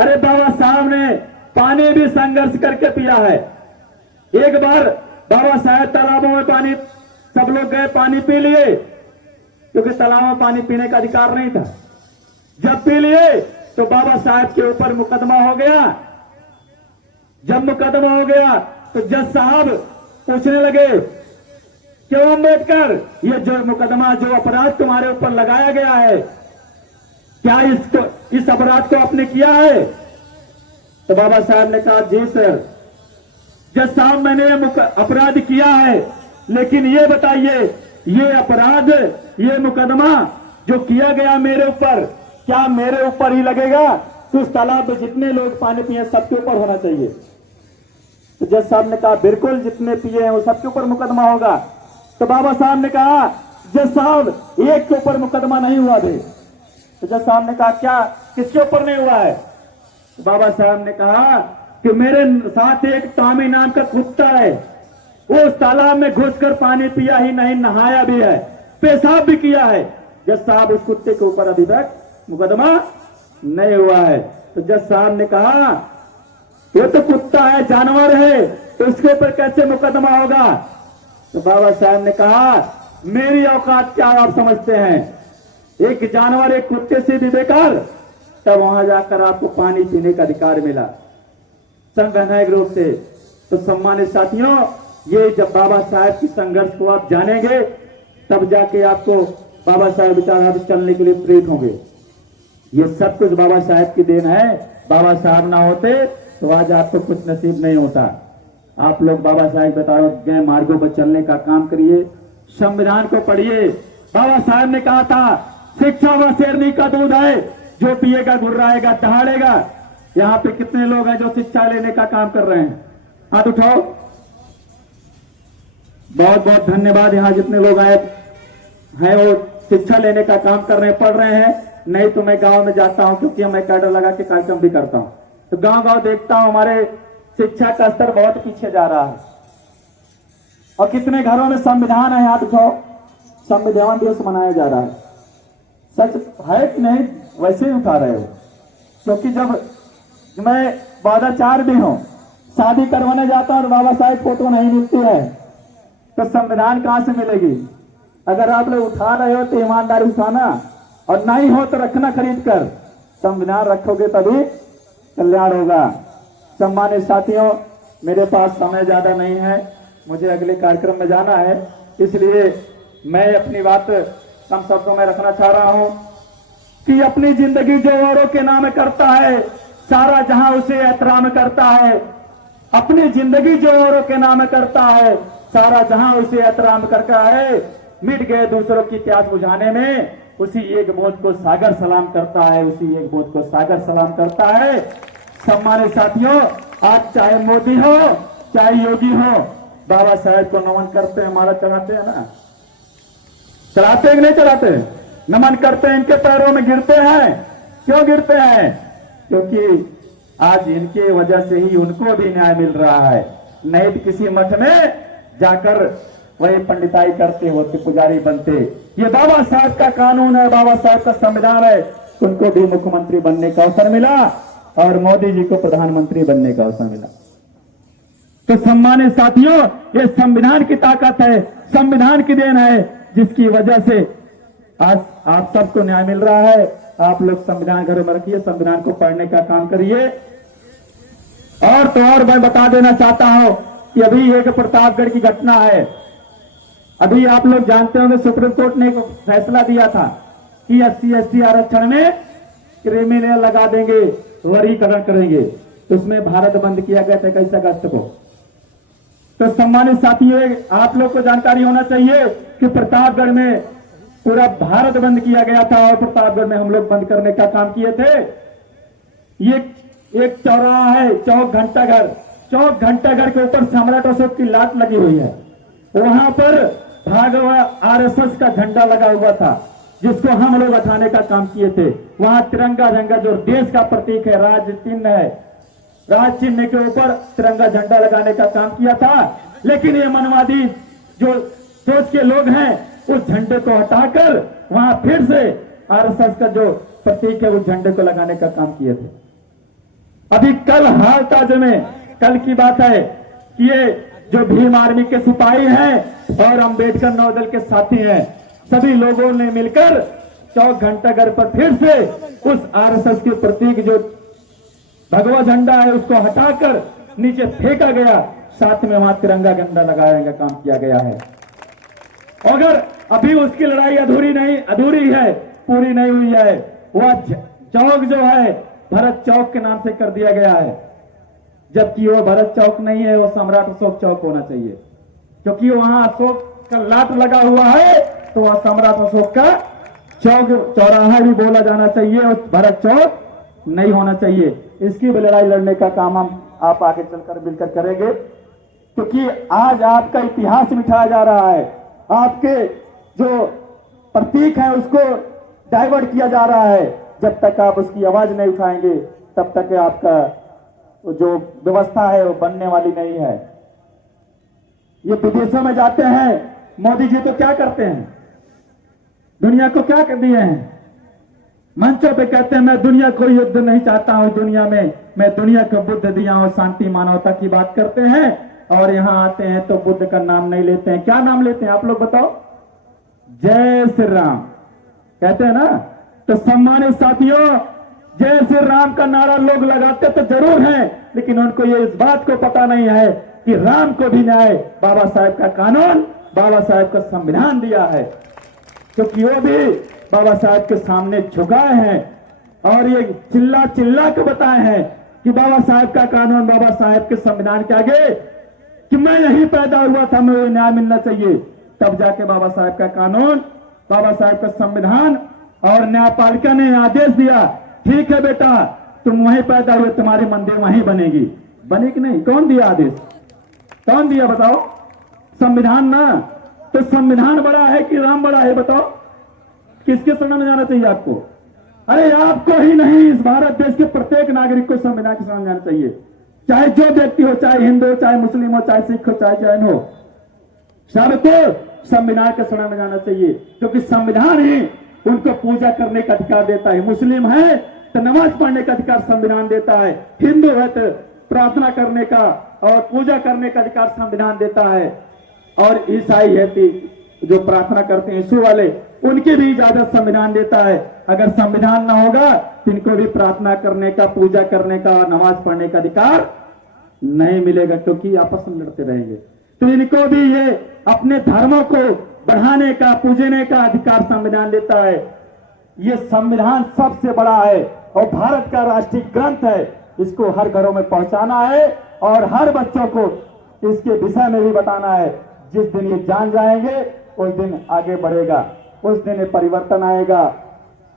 अरे बाबा साहब ने पानी भी संघर्ष करके पिया है। एक बार बाबा साहब तालाबों में पानी, सब लोग गए, पानी पी लिए, क्योंकि तालाब में पानी पीने का अधिकार नहीं था। जब पी लिए तो बाबा साहब के ऊपर मुकदमा हो गया। जब मुकदमा हो गया तो जज साहब पूछने लगे, क्यों अम्बेडकर, ये जो मुकदमा, जो अपराध तुम्हारे ऊपर लगाया गया है, क्या इस अपराध को आपने किया है? तो बाबा साहब ने कहा, जी सर। जज साहब, मैंने ये अपराध किया है, लेकिन ये बताइए, ये अपराध, ये मुकदमा जो किया गया मेरे ऊपर, क्या मेरे ऊपर ही लगेगा? तो उस तालाब में जितने लोग पानी पिए सबके ऊपर होना चाहिए। तो जज साहब ने कहा, बिल्कुल, जितने पिए हैं वो सबके ऊपर मुकदमा होगा। तो बाबा साहब ने कहा, जज साहब, एक के ऊपर मुकदमा नहीं हुआ थे। तो जज साहब ने कहा, क्या, किसके ऊपर नहीं हुआ है? तो बाबा साहब ने कहा कि मेरे साथ एक टॉमी नाम का कुत्ता है, वो उस तालाब में घुसकर पानी पिया ही नहीं, नहाया भी है, पेशाब भी किया है। जज साहब, उस कुत्ते के ऊपर अभी तक मुकदमा नहीं हुआ है। तो जज साहब ने कहा, ये तो कुत्ता है, जानवर है, तो उसके ऊपर कैसे मुकदमा होगा? तो बाबा साहब ने कहा, मेरी औकात क्या आप समझते हैं? एक जानवर, एक कुत्ते से भी बेकार। तब वहां जाकर आपको पानी पीने का अधिकार मिला संवैधानिक रूप से। तो सम्मानित साथियों, ये जब बाबा साहब की संघर्ष को आप जानेंगे, तब जाके आपको बाबा साहब विचारधारा चलने के लिए प्रेरित होंगे। ये सब कुछ बाबा साहब की देन है। बाबा साहब ना होते तो आज आपको कुछ नसीब नहीं होता। आप लोग बाबा साहब बताओ गए मार्गों पर चलने का काम करिए, संविधान को पढ़िए। बाबा साहब ने कहा था, शिक्षा व शेरनी का दूध है, जो पिएगा गुर्राएगा, दहाड़ेगा। यहाँ पे कितने लोग हैं जो शिक्षा लेने का काम कर रहे हैं? हाथ उठाओ। बहुत बहुत धन्यवाद। यहाँ जितने लोग आए हैं वो शिक्षा लेने का काम कर रहे हैं, पढ़ रहे हैं। नहीं तो मैं गांव में जाता हूं, क्योंकि मैं कैडर लगा के कार्यक्रम भी करता हूं, तो गांव गांव देखता हूं, हमारे शिक्षा का स्तर बहुत पीछे जा रहा है। और कितने घरों में संविधान है, हाथ उठाओ, संविधान दिवस मनाया जा रहा है। सच है कि नहीं? वैसे ही उठा रहे हो, क्योंकि जब मैं वादाचार भी हूं, शादी करवाने जाता हूं और बाबा साहब फोटो नहीं मिलती है, तो संविधान कहां से मिलेगी? अगर आप लोग उठा रहे हो तो ईमानदारी उठाना, और नहीं हो तो रखना खरीद कर। संविधान रखोगे तभी कल्याण होगा। सम्मानित साथियों, मेरे पास समय ज्यादा नहीं है, मुझे अगले कार्यक्रम में जाना है, इसलिए मैं अपनी बात कम शब्दों में रखना चाह रहा हूं कि अपनी जिंदगी जो औरों के नाम करता है, सारा जहां उसे एहतराम करता है। अपनी जिंदगी जो औरों के नाम करता है, सारा जहां उसे एहतराम करता है। मिट गए दूसरों की प्यास बुझाने में, उसी एक बोझ को सागर सलाम करता है, उसी एक बोझ को सागर सलाम करता है। सम्मानित साथियों, आज चाहे मोदी हो चाहे योगी हो, बाबा साहब को नमन करते हैं, माला चढ़ाते हैं ना, चढ़ाते हैं कि नहीं चढ़ाते? नमन करते हैं, इनके पैरों में गिरते हैं। क्यों गिरते हैं? क्योंकि आज इनके वजह से ही उनको भी न्याय मिल रहा है। नहीं तो किसी मठ में जाकर वही पंडिताई करते होते, पुजारी बनते। ये बाबा साहब का कानून है, बाबा साहब का संविधान है। उनको भी मुख्यमंत्री बनने का अवसर मिला और मोदी जी को प्रधानमंत्री बनने का अवसर मिला। तो सम्मानित साथियों, ये संविधान की ताकत है, संविधान की देन है, जिसकी वजह से आज आप सबको न्याय मिल रहा है। आप लोग संविधान घर में रखिए, संविधान को पढ़ने का काम करिए। और तो और मैं बता देना चाहता हूं कि अभी एक प्रतापगढ़ की घटना है। अभी आप लोग जानते होंगे, सुप्रीम कोर्ट ने एक फैसला दिया था कि SC/ST आरक्षण में क्रिमिनल लगा देंगे, वर्गीकरण करेंगे। तो उसमें भारत बंद किया गया था 21 अगस्त को। तो सम्मानित साथियों, आप लोग को जानकारी होना चाहिए कि प्रतापगढ़ में पूरा भारत बंद किया गया था, और प्रतापगढ़ में हम लोग बंद करने का काम किए थे। ये एक चौराहा है, चौक घंटाघर। चौक घंटाघर के ऊपर सम्राट अशोक की लाट लगी हुई है। वहां पर भागवा RSS का झंडा लगा हुआ था, जिसको हम लोग हटाने का काम किए थे। वहां तिरंगा झंडा जो देश का प्रतीक है, राज चिन्ह है, राज चिन्ह के ऊपर तिरंगा झंडा लगाने का काम किया था। लेकिन ये मनवादी जो सोच के लोग हैं, उस झंडे को हटाकर वहां फिर से RSS का जो प्रतीक है, उस झंडे को लगाने का काम किए थे। अभी कल हाल ताजे में कल की बात है कि ये जो भीम आर्मी के सिपाही हैं और अंबेडकर नौदल के साथी हैं, सभी लोगों ने मिलकर चौक घंटाघर पर फिर से उस आरएसएस के प्रतीक जो भगवा झंडा है उसको हटाकर नीचे फेंका गया, साथ में वहां तिरंगा झंडा लगाने का काम किया गया है। अगर अभी उसकी लड़ाई अधूरी है, पूरी नहीं हुई है। वह चौक जो है भरत चौक के नाम से कर दिया गया है, जबकि वो भरत चौक नहीं है, वो सम्राट अशोक चौक होना चाहिए, क्योंकि वहां अशोक का लाट लगा हुआ है, तो वह सम्राट अशोक का चौक चौराहा भी बोला जाना चाहिए, और भरत चौक नहीं होना चाहिए। इसकी भी लड़ाई लड़ने का काम आप आगे चलकर मिलकर करेंगे, क्योंकि आज आपका इतिहास मिटाया जा रहा है, आपके जो प्रतीक है उसको डाइवर्ट किया जा रहा है। जब तक आप उसकी आवाज नहीं उठाएंगे तब तक आपका जो व्यवस्था है वो बनने वाली नहीं है। ये विदेशों में जाते हैं, मोदी जी तो क्या करते हैं, दुनिया को क्या कर दिए हैं, मंचों पे कहते हैं मैं दुनिया को युद्ध नहीं चाहता हूं, दुनिया में मैं दुनिया को बुद्ध दिया हूं, शांति मानवता की बात करते हैं, और यहां आते हैं तो बुद्ध का नाम नहीं लेते हैं। क्या नाम लेते हैं आप लोग बताओ? जय श्री राम कहते हैं ना। तो सम्मानित साथियों, जय श्री राम का नारा लोग लगाते तो जरूर है, लेकिन उनको ये इस बात को पता नहीं है कि राम को भी न्याय बाबा साहेब का कानून, बाबा साहेब का संविधान दिया है, क्योंकि वो भी बाबा साहेब के सामने झुकाए हैं और ये चिल्ला चिल्ला के बताए हैं कि बाबा साहेब का कानून, बाबा साहेब के संविधान के आगे कि मैं यही पैदा हुआ था, मुझे न्याय मिलना चाहिए। तब जाके बाबा साहेब का कानून, बाबा साहेब का संविधान और न्यायपालिका ने आदेश दिया, ठीक है बेटा तुम वहीं पैदा हुए, तुम्हारी मंदिर वहीं बनेगी। बनी कि नहीं? कौन दिया आदेश? कौन दिया बताओ? संविधान ना। तो संविधान बड़ा है कि राम बड़ा है बताओ? किसके शरण में जाना चाहिए आपको? अरे आपको ही नहीं, इस भारत देश के प्रत्येक नागरिक को संविधान के शरण में जाना चाहिए, चाहे जो व्यक्ति हो, चाहे हिंदू हो, चाहे मुस्लिम हो, चाहे सिख हो, चाहे जैन हो, सबको संविधान के शरण में जाना चाहिए, क्योंकि संविधान ही उनको पूजा करने का अधिकार देता है। मुस्लिम है तो नमाज पढ़ने का अधिकार संविधान देता है, हिंदू है तो प्रार्थना करने का और पूजा करने का अधिकार संविधान देता है, और ईसाई है जो प्रार्थना करते हैं यीशु वाले, उनकी भी इजाजत संविधान देता है। अगर संविधान ना होगा तो इनको भी प्रार्थना करने का, पूजा करने का, नमाज पढ़ने का अधिकार नहीं मिलेगा, क्योंकि आपस में लड़ते रहेंगे। तो इनको भी ये अपने धर्मों को बढ़ाने का, पूजने का अधिकार संविधान देता है। ये संविधान सबसे बड़ा है और भारत का राष्ट्रीय ग्रंथ है, इसको हर घरों में पहुंचाना है और हर बच्चों को इसके विषय में भी बताना है। जिस दिन ये जान जाएंगे उस दिन आगे बढ़ेगा, उस दिन ये परिवर्तन आएगा।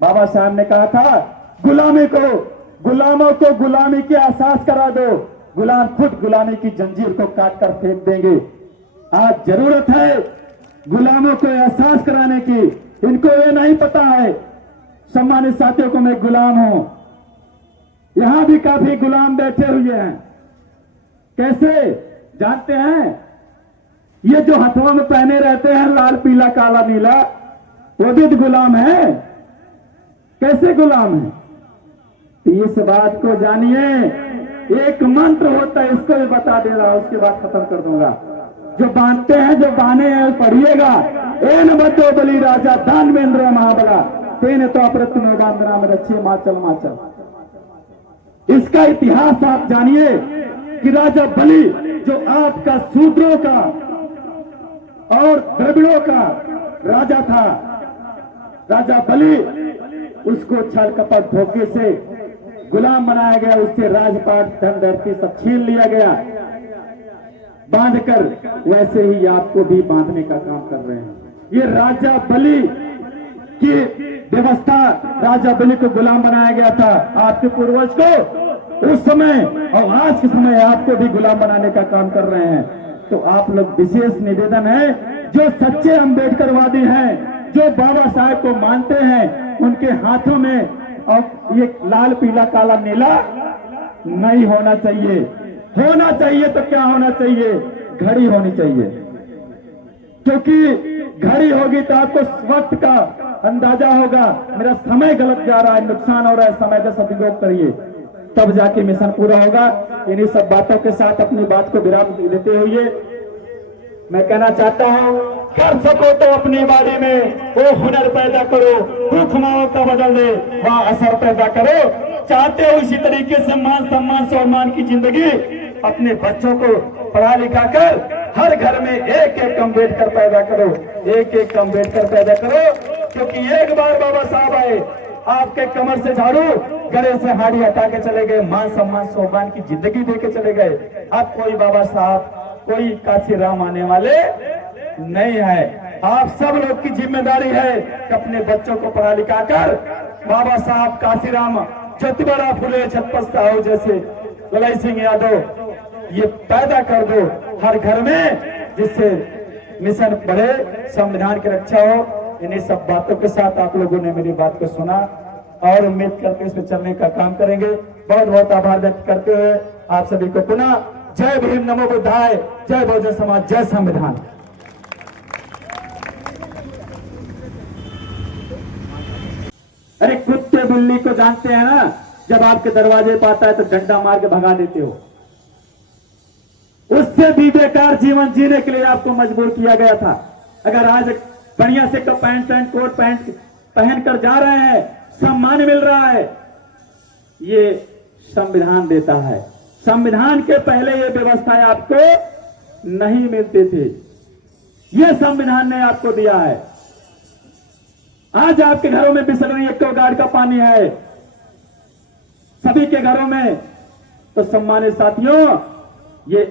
बाबा साहब ने कहा था, गुलामों को गुलामी के एहसास करा दो, गुलाम खुद गुलामी की जंजीर को काट कर फेंक देंगे। आज जरूरत है गुलामों को एहसास कराने की। इनको ये नहीं पता है, सम्मानित साथियों को मैं गुलाम हूं। यहां भी काफी गुलाम बैठे हुए हैं। कैसे जानते हैं? ये जो हथवा में पहने रहते हैं लाल पीला काला नीला, वो भी गुलाम है। कैसे गुलाम है? इस बात को जानिए, एक मंत्र होता है, इसको भी बता दे रहा हूं, उसके बाद खत्म कर दूंगा। जो बांधते हैं, जो बाने हैं, पढ़िएगा। एन बतो बलि राजा दानवेंद्र महाबला, तेने तो अप्रतिम बांधना में रक्षे माचल माचल। इसका इतिहास आप जानिए कि राजा बलि जो आपका शूद्रों का और द्रविड़ों का राजा था, राजा बलि उसको छल कपट धोखे से गुलाम बनाया गया, उसके राजपाट धन धरती सब छीन लिया गया, बांधकर। वैसे ही आपको भी बांधने का काम कर रहे हैं। ये राजा बलि की व्यवस्था, राजा बलि को गुलाम बनाया गया था आपके पूर्वज को उस समय, और आज के समय आपको भी गुलाम बनाने का काम कर रहे हैं। तो आप लोग विशेष निवेदन है, जो सच्चे अम्बेडकरवादी हैं, जो बाबा साहेब को मानते हैं, उनके हाथों में और ये लाल पीला काला नीला नहीं होना चाहिए। होना चाहिए तो क्या होना चाहिए? घड़ी होनी चाहिए, क्योंकि घड़ी होगी तो आपको वक्त का अंदाजा होगा, मेरा समय गलत जा रहा है, नुकसान हो रहा है, समय का सदुपयोग करिए। तब जाके मिशन पूरा होगा। इन्हीं सब बातों के साथ अपनी बात को विराम देते हुए मैं कहना चाहता हूं, कर सको तो अपनी बाड़ी में वो हुनर पैदा करो, हुक्माओं का बदल दे वहां असर पैदा करो। चाहते हो इसी तरीके से मान सम्मान सम्मान की जिंदगी, अपने बच्चों को पढ़ा लिखा कर हर घर में एक एक अम्बेडकर पैदा करो, एक एक अम्बेडकर पैदा करो। क्योंकि एक बार बाबा साहब आए, आपके कमर से झाड़ू, गले से हाड़ी हटा के चले गए, मान सम्मान सम्मान की जिंदगी दे के चले गए। अब कोई बाबा साहब, कोई काशीराम आने वाले नहीं है। आप सब लोग की जिम्मेदारी है कि अपने बच्चों को पढ़ा लिखा कर बाबा साहब काशीराम, ज्योतिबा फुले, छत्रपति साहू जैसे, ललाई सिंह यादव ये पैदा कर दो हर घर में, जिससे मिशन बढ़े, संविधान की रक्षा हो। इन्हीं सब बातों के साथ आप लोगों ने मेरी बात को सुना और उम्मीद करते इसमें चलने का काम करेंगे। बहुत बहुत आभार व्यक्त करते हुए आप सभी को पुनः जय भीम, नमो बुद्धाय, जय बहुजन समाज, जय संविधान। अरे कुत्ते बिल्ली को जानते हैं ना, जब आपके दरवाजे पर आता है तो डंडा मार के भगा देते हो। उससे भी बेकार जीवन जीने के लिए आपको मजबूर किया गया था। अगर आज बढ़िया से पैंट कोट पैंट पहनकर जा रहे हैं, सम्मान मिल रहा है, ये संविधान देता है। संविधान के पहले ये व्यवस्थाएं आपको नहीं मिलती थी, ये संविधान ने आपको दिया है। आज आपके घरों में बिसलरी एक्वागार्ड का पानी है, सभी के घरों में। तो सम्मानित साथियों, ये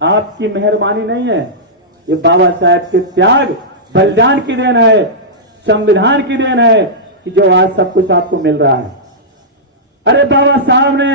आपकी मेहरबानी नहीं है, ये बाबा साहेब के त्याग बलिदान की देन है, संविधान की देन है कि जो आज सब कुछ आपको मिल रहा है। अरे बाबा साहब ने